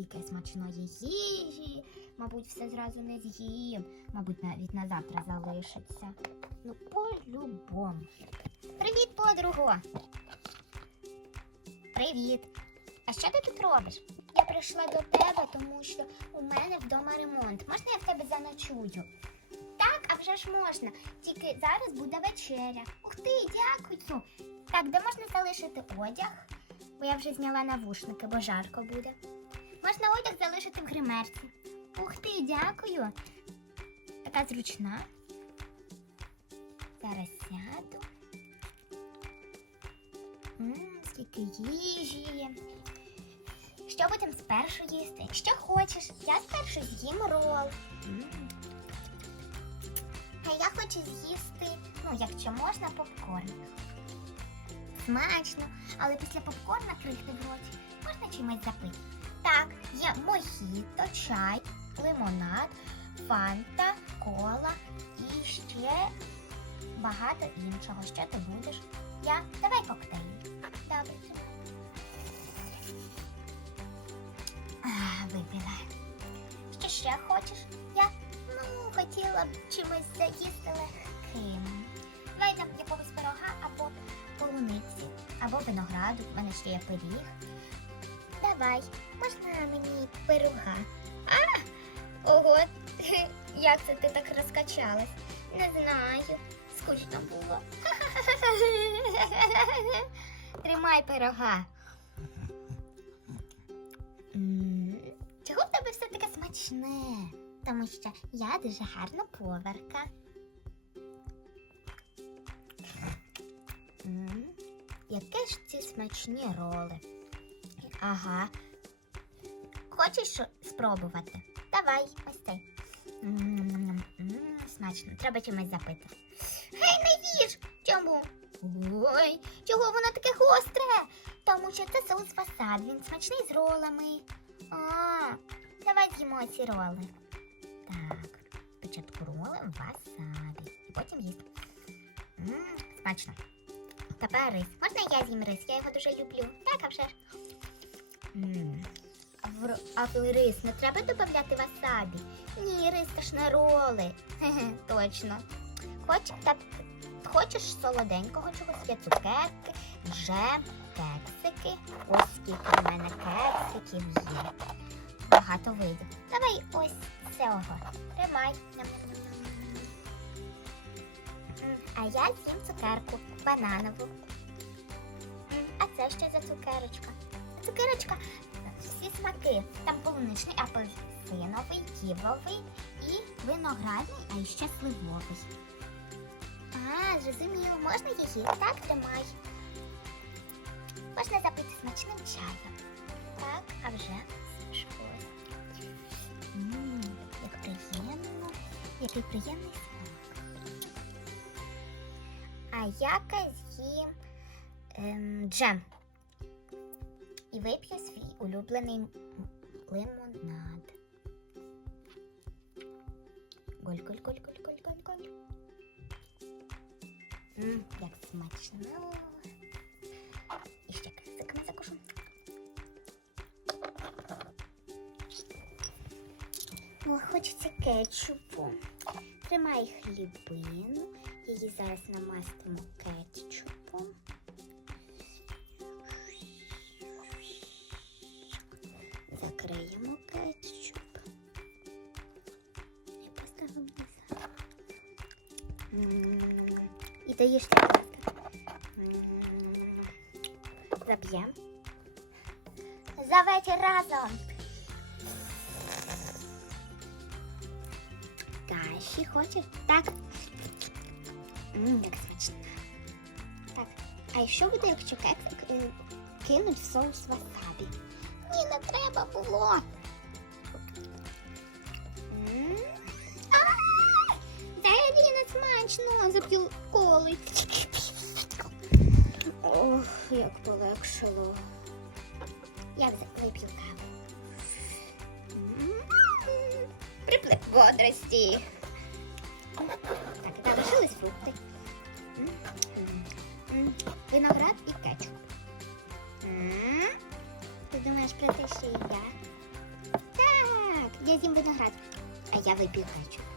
скільки смачної їжі. Мабуть, все зразу не з'їм. Мабуть, навіть на завтра залишиться. Ну, по-любому. Привіт, подруго. Привіт. А що ти тут робиш? Я прийшла до тебе, тому що у мене вдома ремонт. Можна я в тебе заночую? Так, а вже ж можна. Тільки зараз буде вечеря. Ух ти, дякую. Так, де можна залишити одяг? Бо я вже зняла навушники, бо жарко буде. Можна одяг залишити в гримерці. Ух ти, дякую. Така зручна. Зараз сяду. Мм, скільки їжі. Що будемо спершу їсти? Що хочеш? Я спершу з'їм рол. А я хочу з'їсти, ну, якщо можна, попкорн. Смачно, але після попкорна крихти в роті можна чимось запити. Так, є мохіто, чай, лимонад, фанта, кола і ще багато іншого. Що ти будеш? Я давай коктейль. Добре. Випила. Що ще хочеш? Я ну хотіла б чимось заїсти легким. Давай там якогось пирога або полуниці, або винограду. У мене ще є пиріг. Давай, можна мені пирога? А! Ого, як це ти так розкачалась? Не знаю. Скучно було. Тримай пирога. Чого в тебе все таке смачне? Тому що я дуже гарна поварка. М, Яке ж ці смачні роли? Ага. Хочеш спробувати? Давай, ось цей. Смачно, треба чимось запити. Гей, не їж! Чому? Ой, чого воно таке гостре? Тому що це соус фасад, він смачний з ролами. А, давай з'їмо ці роли. Так, спочатку роли в васабі. І потім їсти. Смачно. Тепер рис. Можна я з'їм рис? Я його дуже люблю. Так, а вже ж. В, а в рис не треба додати васабі? Ні, рис це ж не роли. Точно. Хоч, так, хочеш солоденького чогось? Є цукерки, джем, кексики. Ось скільки в мене кексиків є. Багато видів. Давай ось цього. Тримай. А я з'їм цукерку бананову. А це що за цукерочка? Цукерочка всі смаки. Там полуничний, апельсиновий, ківовий і виноградний, а ще сливовий. А, зрозуміло, можна її? Так, тримай. Можна запити смачним чаєм. Так, а вже щось. Як приємно, який приємний смак. А я з'їм ем, джем. І вип'ю свій улюблений лимонад. Голь, голь, голь, голь, голь, голь, голь. Мм, як смачно. І ще кексиками закушу. О, хочеться кетчупу. Тримай хлібину. Її зараз намастимо кетчупом. І даєш. М, Заб'ємо. За вечір разом. Каші хочеш? Так. Мм, як смачно. Так. А що буде, якщо кексик е, кинуть в соус васабі? Ні, не треба було. Смачно зап'ю коли. Ох, як полегшило. Я вип'ю каву. Приплив бодрості. Так, залишились фрукти. М, м, м. Виноград і кетчуп. Ти думаєш про те, що і я? Я з'їм виноград. А я вип'ю кетчуп.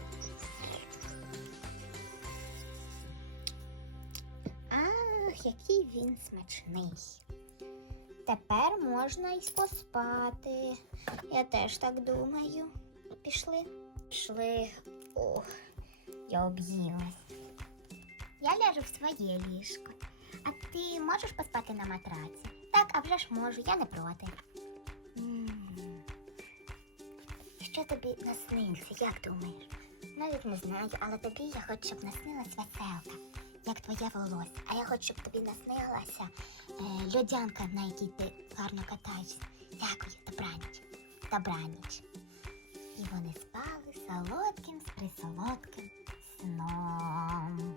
Який він смачний. Тепер можна й поспати. Я теж так думаю. Пішли. Пішли. Ох, я об'їлась. Я ляжу в своє ліжко. А ти можеш поспати на матраці? Так, а вже ж можу, я не проти. М. Що тобі насниться, як думаєш? Навіть не знаю, але тобі я хочу, щоб наснилась веселка, як твоє волосся. А я хочу, щоб тобі наснилася е, льодянка, на якій ти гарно катаєшся. Дякую, добраніч. Добраніч. І вони спали солодким, з присолодким сном.